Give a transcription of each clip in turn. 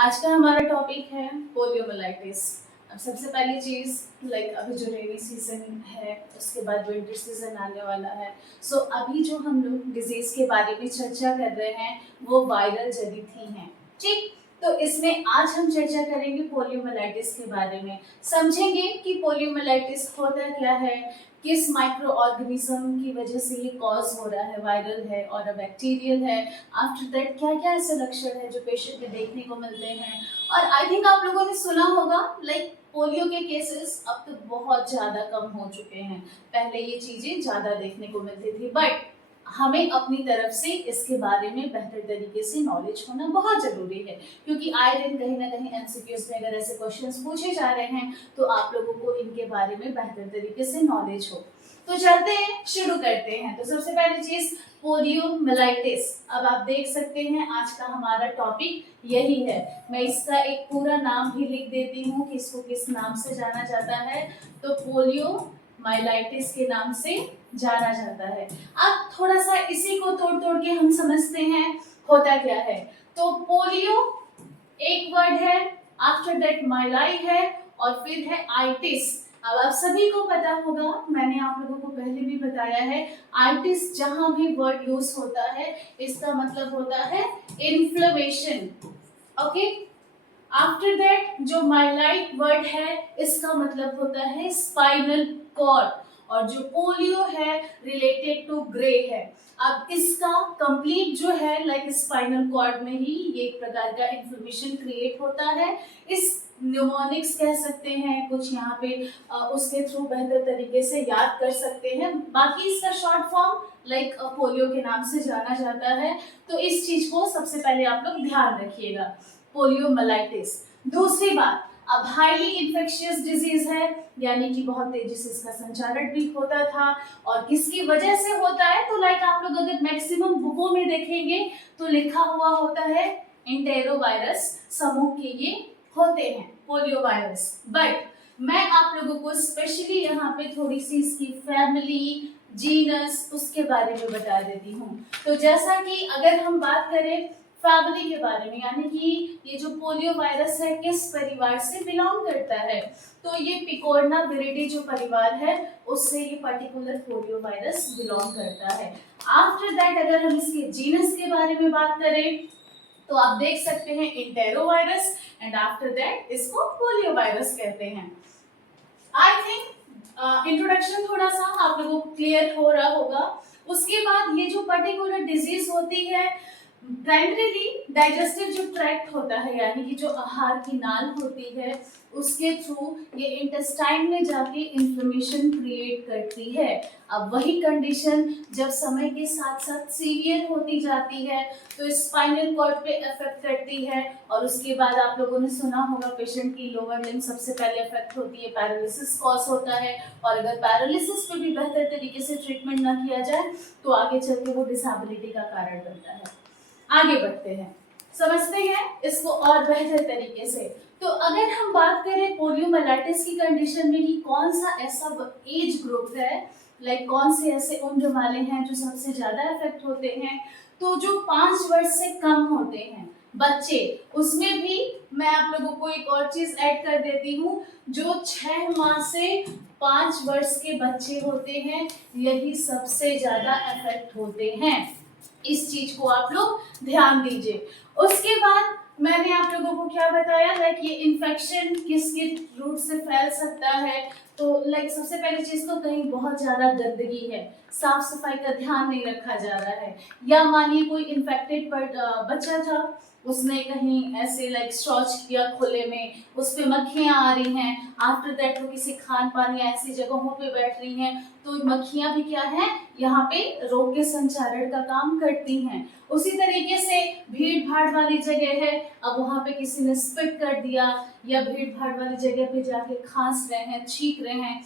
आज का हमारा टॉपिक है पोलियोमाइलाइटिस। अब सबसे पहली चीज अभी जो रेनी सीजन है उसके बाद विंटर सीजन आने वाला है। सो अभी जो हम लोग डिजीज के बारे में चर्चा कर रहे हैं वो वायरल जनित हैं। ठीक, तो इसमें आज हम चर्चा करेंगे पोलियोमाइलाइटिस के बारे में, समझेंगे कि पोलियोमाइलाइटिस होता क्या है, किस माइक्रो ऑर्गेनिज्म की वजह से ये कॉज हो रहा है, वायरल है और बैक्टीरियल है। आफ्टर दैट क्या क्या ऐसे लक्षण है जो पेशेंट में देखने को मिलते हैं। और आई थिंक आप लोगों ने सुना होगा पोलियो के केसेस अब तो बहुत ज्यादा कम हो चुके हैं। पहले ये चीजें ज्यादा देखने को मिलती थी, बट हमें अपनी तरफ से इसके बारे में बेहतर तरीके से नॉलेज होना बहुत जरूरी है, क्योंकि आए दिन कहीं ना कहीं एमसीक्यूज में अगर ऐसे क्वेश्चंस पूछे जा रहे हैं तो आप लोगों को इनके बारे में बेहतर तरीके से नॉलेज हो। तो चलते हैं, शुरू करते हैं। तो सबसे पहली चीज पोलियोमाइलाइटिस। अब आप देख सकते हैं आज का हमारा टॉपिक यही है। मैं इसका एक पूरा नाम भी लिख देती हूँ कि इसको किस नाम से जाना जाता है। तो पोलियोमाइलाइटिस के नाम से जाना जाता है। अब थोड़ा सा इसी को तोड़ तोड़ के हम समझते हैं होता क्या है। तो पोलियो एक वर्ड है, आफ्टर दैट माइलाई है और फिर है आइटिस। अब आप सभी को पता होगा, मैंने आप लोगों को पहले भी बताया है, आइटिस जहां भी वर्ड यूज होता है इसका मतलब होता है इन्फ्लेमेशन। ओके, आफ्टर दैट जो माइलाइट वर्ड है इसका मतलब होता है स्पाइनल कॉर्ड, और जो पोलियो है रिलेटेड टू ग्रे है। अब इसका कंप्लीट जो है स्पाइनल कॉर्ड में ही ये एक प्रकार का इन्फ्लेमेशन क्रिएट होता है। इस न्यूमोनिक्स कह सकते हैं कुछ यहाँ पे, उसके थ्रू बेहतर तरीके से याद कर सकते हैं। बाकी इसका शॉर्ट फॉर्म पोलियो के नाम से जाना जाता है। तो इस चीज को सबसे पहले आप लोग ध्यान रखिएगा, पोलियोमाइलाइटिस। दूसरी बात, अब हाईली इन्फेक्शियस डिजीज है, यानी कि बहुत तेजी से इसका संचारण भी होता था। और किसकी वजह से होता है, तो आप लोग अगर मैक्सिमम बुकों में देखेंगे तो लिखा हुआ होता है एंटेरोवायरस समूह के ये होते हैं पोलियो वायरस। बट मैं आप लोगों को स्पेशली यहाँ पे थोड़ी सी इसकी फैमिली, जीनस, उसके बारे में बता देती हूँ। तो जैसा कि अगर हम बात करें फैमिली के बारे में, यानी कि ये जो पोलियो वायरस है किस परिवार से बिलोंग करता है, तो ये पिकोरना विरिडी जो परिवार है उससे ये पर्टिकुलर पोलियो वायरस बिलोंग करता है। आफ्टर दैट अगर हम इसके जीनस के बारे में बात करें तो आप देख सकते हैं एंटेरोवायरस, एंड आफ्टर दैट इसको पोलियो वायरस कहते हैं। आई थिंक इंट्रोडक्शन थोड़ा सा आप लोगों को क्लियर हो रहा होगा। उसके बाद ये जो पर्टिकुलर डिजीज होती है, प्राइमरीली डाइजेस्टिव जो ट्रैक्ट होता है, यानी कि जो आहार की नाल होती है उसके थ्रू ये इंटेस्टाइन में जाके इन्फ्लेमेशन क्रिएट करती है। अब वही कंडीशन जब समय के साथ साथ सीवियर होती जाती है तो स्पाइनल कॉर्ड पे अफेक्ट करती है, और उसके बाद आप लोगों ने सुना होगा पेशेंट की लोअर लिम्ब सबसे पहले अफेक्ट होती है, पैरालिसिस कॉज होता है। और अगर पैरालिसिस पे भी बेहतर तरीके से ट्रीटमेंट ना किया जाए तो आगे चल के वो डिसेबिलिटी का कारण बनता है। आगे बढ़ते हैं, समझते हैं इसको और बेहतर तरीके से। तो अगर हम बात करें पोलियोमाइलाइटिस की कंडीशन में कि कौन सा ऐसा एज ग्रुप है, कौन से ऐसे उम्र वाले हैं जो सबसे ज्यादा इफेक्ट होते हैं, तो जो 5 वर्ष से कम होते हैं बच्चे, उसमें भी मैं आप लोगों को एक और चीज ऐड कर देती हूँ, जो 6 माह से 5 वर्ष के बच्चे होते हैं यही सबसे ज्यादा इफेक्ट होते हैं। इस चीज को आप लोग ध्यान दीजिए। उसके बाद मैंने आप लोगों को क्या बताया, ये इन्फेक्शन किसके रूट से फैल सकता है। तो सबसे पहली चीज तो कहीं बहुत ज्यादा गंदगी है, साफ सफाई का ध्यान नहीं रखा जा रहा है, या मानिए कोई इन्फेक्टेड बच्चा था, उसने कहीं ऐसे शौच किया खुले में, उस पे मक्खियां आ रही हैं, आफ्टर दैट वो किसी खान पान या ऐसी जगहों पे बैठ रही हैं, तो मक्खियां भी क्या है यहाँ पे रोग के संचारण का काम करती हैं। उसी तरीके से भीड़ भाड़ वाली जगह है, अब वहां पे किसी ने स्पिट कर दिया या भीड़ भाड़ वाली जगह पे जाके खांस रहे हैं, छींक रहे हैं,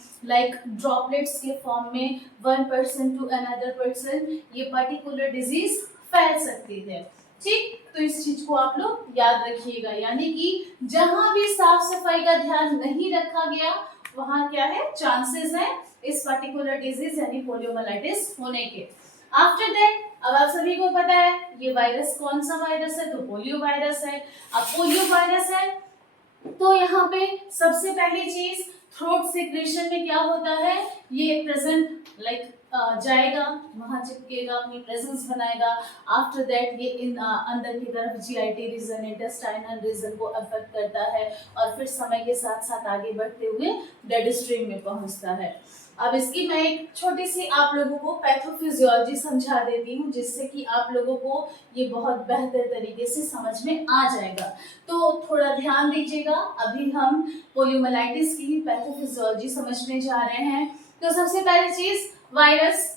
ड्रॉपलेट्स के फॉर्म में 1 पर्सन टू अनदर पर्सन ये पर्टिकुलर डिजीज फैल सकती है। ठीक, तो इस चीज को आप लोग याद रखिएगा, यानी कि जहां भी साफ सफाई का ध्यान नहीं रखा गया वहां क्या है, चांसेस है इस पर्टिकुलर डिजीज यानी पोलियोमाइलाइटिस होने के। आफ्टर दैट अब आप सभी को पता है ये वायरस कौन सा वायरस है, तो पोलियो वायरस है। अब पोलियो वायरस है तो यहाँ पे सबसे पहली चीज थ्रोट सिक्रेशन में क्या होता है, ये प्रेजेंट जाएगा, वहां चिपकेगा, अपनी प्रेजेंस बनाएगा। आफ्टर दैट ये अंदर की तरफ जीआईटी रीजन, इंटेस्टाइनल रीजन को अफेक्ट करता है और फिर समय के साथ साथ आगे बढ़ते हुए ब्लड स्ट्रीम में पहुंचता है। अब इसकी मैं एक छोटी सी आप लोगों को पैथोफिजियोलॉजी समझा देती हूँ, जिससे कि आप लोगों को ये बहुत बेहतर तरीके से समझ में आ जाएगा। तो थोड़ा ध्यान दीजिएगा, अभी हम पोलियोमाइलाइटिस की पैथोफिजियोलॉजी समझने जा रहे हैं। तो सबसे पहली चीज, वायरस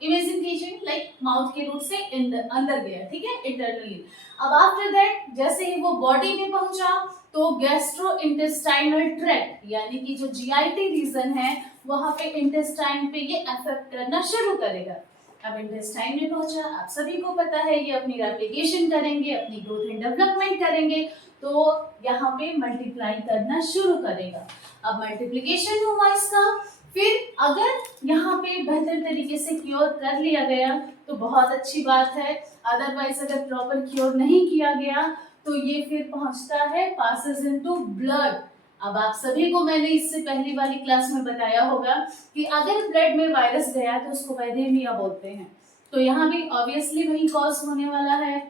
इमेजिन कीजिए लाइक माउथ के रूट से अंदर गया, ठीक है, इंटरनली। अब आफ्टर दैट जैसे ही वो बॉडी में पहुंचा तो गैस्ट्रो इंटेस्टाइनल ट्रैक्ट यानी कि जो जीआईटी रीजन है वहां पे इंटेस्टाइन पे ये अफेक्ट करना शुरू करेगा। अब इंटेस्टाइन में पहुंचा, आप सभी को पता है ये अपनी रेप्लिकेशन करेंगे, अपनी ग्रोथ एंड डेवलपमेंट करेंगे, तो यहाँ पे मल्टीप्लाई करना शुरू करेगा। अब मल्टीप्लिकेशन हुआ इसका, फिर अगर यहाँ पे बेहतर तरीके से क्योर कर लिया गया तो बहुत अच्छी बात है, अदरवाइज अगर प्रॉपर क्योर नहीं किया गया तो ये फिर पहुंचता है, पासेस इनटू ब्लड। अब आप सभी को मैंने इससे पहली वाली क्लास में बताया होगा कि अगर ब्लड में वायरस गया तो उसको वैलेमिया बोलते हैं, तो यहाँ भी ऑब्वियसली वही कॉज होने वाला है।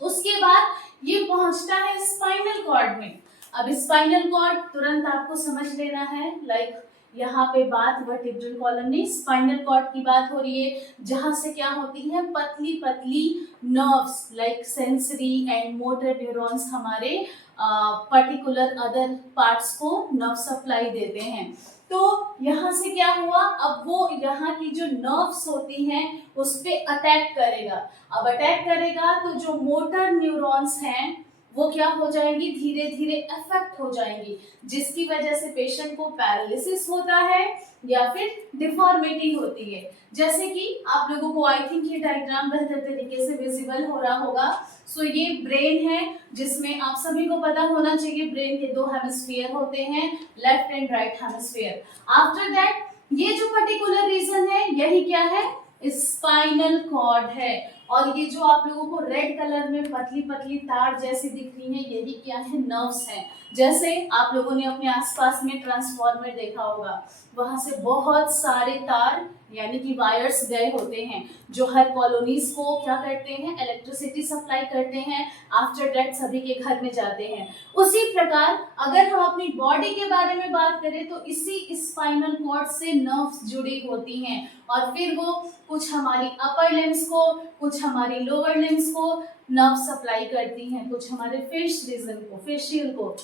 उसके बाद ये पहुंचता है स्पाइनल कॉर्ड में। अब स्पाइनल कॉर्ड तुरंत आपको समझ लेना है, लाइक यहाँ पे बात वर्टिब्रल कॉलम नहीं, स्पाइनल कॉर्ड की बात हो रही है, जहां से क्या होती है, पतली पतली nerves like sensory and motor neurons हमारे पर्टिकुलर अदर पार्ट्स को नर्व सप्लाई देते हैं। तो यहाँ से क्या हुआ, अब वो यहाँ की जो नर्व्स होती हैं उस पे अटैक करेगा। अब अटैक करेगा तो जो मोटर न्यूरॉन्स हैं वो क्या हो जाएंगी, धीरे धीरे अफेक्ट हो जाएंगी, जिसकी वजह से पेशेंट को पैरालिसिस होता है या फिर डिफॉर्मिटी होती है। जैसे कि आप लोगों को आई थिंक ये डायग्राम बेहतर तरीके से विजिबल हो रहा होगा। सो ये ब्रेन है, जिसमें आप सभी को पता होना चाहिए ब्रेन के दो हेमिस्फीयर होते हैं, left and right hemisphere. After that ये जो पर्टिकुलर रीजन है यही क्या है, स्पाइनल कॉर्ड है। और ये जो आप लोगों को रेड कलर में पतली पतली तार जैसी दिख रही है, यही क्या है, नर्व्स हैं। जैसे आप लोगों ने अपने आसपास में ट्रांसफार्मर देखा होगा, वहां से बहुत सारे तार यानी कि वायर्स गए होते हैं, जो हर कॉलोनीज को क्या करते हैं, इलेक्ट्रिसिटी सप्लाई करते हैं। आफ्टर दैट सभी के घर में जाते हैं। उसी प्रकार अगर हम अपनी बॉडी के बारे में बात करें तो इसी स्पाइनल कॉर्ड से नर्व्स जुड़ी होती हैं और फिर वो कुछ हमारी अपर लिम्स को, कुछ हमारी लोअर लिम्स को नर्व सप्लाई करती हैं, कुछ हमारे फेस रीजन को, फेशियल को।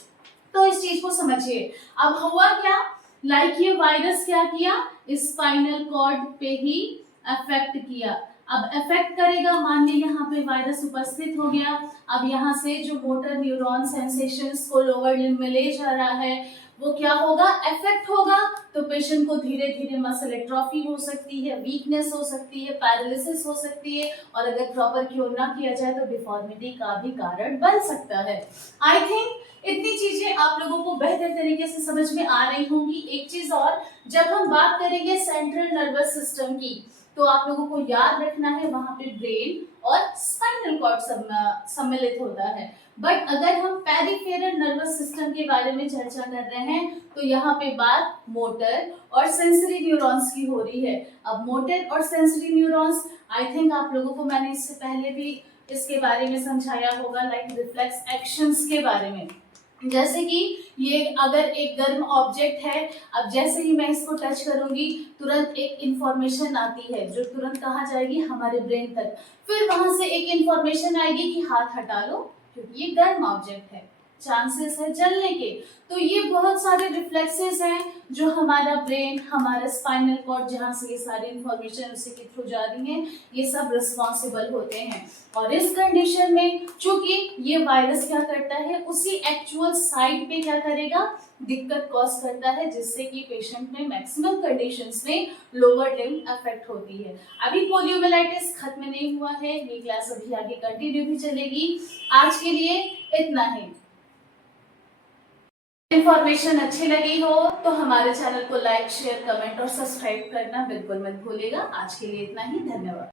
तो इस चीज को समझिए। अब हुआ क्या, लाइक ये वायरस क्या किया, स्पाइनल कॉर्ड पे ही अफेक्ट किया। अब अफेक्ट करेगा, मान लीजिए यहाँ पे वायरस उपस्थित हो गया। अब यहाँ से जो मोटर न्यूरॉन सेंसेशंस को लोअर लिम्ब में ले जा रहा है वो क्या होगा, अफेक्ट होगा। तो पेशेंट को धीरे धीरे मसल एट्रोफी हो सकती है, वीकनेस हो सकती है, पैरालिसिस हो सकती है, और अगर प्रॉपर क्योर ना किया जाए तो डिफॉर्मिटी का भी कारण बन सकता है। आई थिंक इतनी चीजें आप लोगों को बेहतर तरीके से समझ में आ रही होंगी। एक चीज और, जब हम बात करेंगे सेंट्रल नर्वस सिस्टम की तो आप लोगों को याद रखना है वहां पे ब्रेन और स्पाइनल कॉर्ड सम्मिलित होता है। बट अगर हम पेरिफेरल नर्वस सिस्टम के बारे में चर्चा कर रहे हैं तो यहाँ पे बात मोटर और सेंसरी न्यूरॉन्स की हो रही है। अब मोटर और सेंसरी न्यूरॉन्स, आई थिंक आप लोगों को मैंने इससे पहले भी इसके बारे में समझाया होगा, लाइक रिफ्लेक्स एक्शंस के बारे में। जैसे कि ये अगर एक गर्म ऑब्जेक्ट है, अब जैसे ही मैं इसको टच करूंगी तुरंत एक इंफॉर्मेशन आती है जो तुरंत कहाँ जाएगी, हमारे ब्रेन तक। फिर वहां से एक इंफॉर्मेशन आएगी कि हाथ हटा लो क्योंकि ये गर्म ऑब्जेक्ट है, चांसेस है जलने के। तो ये बहुत सारे रिफ्लेक्सेस हैं जो हमारा ब्रेन, हमारा स्पाइनल कॉर्ड, जहाँ से ये सारी इंफॉर्मेशन उसी के थ्रू जा रही है, ये सब रिस्पॉन्सिबल होते हैं। और इस कंडीशन में चूंकि ये वायरस क्या करता है, उसी एक्चुअल साइट पे क्या करेगा, दिक्कत कॉज करता है, जिससे कि पेशेंट में मैक्सिमम कंडीशंस में लोअर लिम्ब अफेक्ट होती है। अभी पोलियोमाइलाइटिस खत्म नहीं हुआ है, ये क्लास अभी आगे कंटिन्यू भी चलेगी। आज के लिए इतना ही। इन्फॉर्मेशन अच्छी लगी हो तो हमारे चैनल को लाइक, शेयर, कमेंट और सब्सक्राइब करना बिल्कुल मत भूलिएगा। आज के लिए इतना ही, धन्यवाद।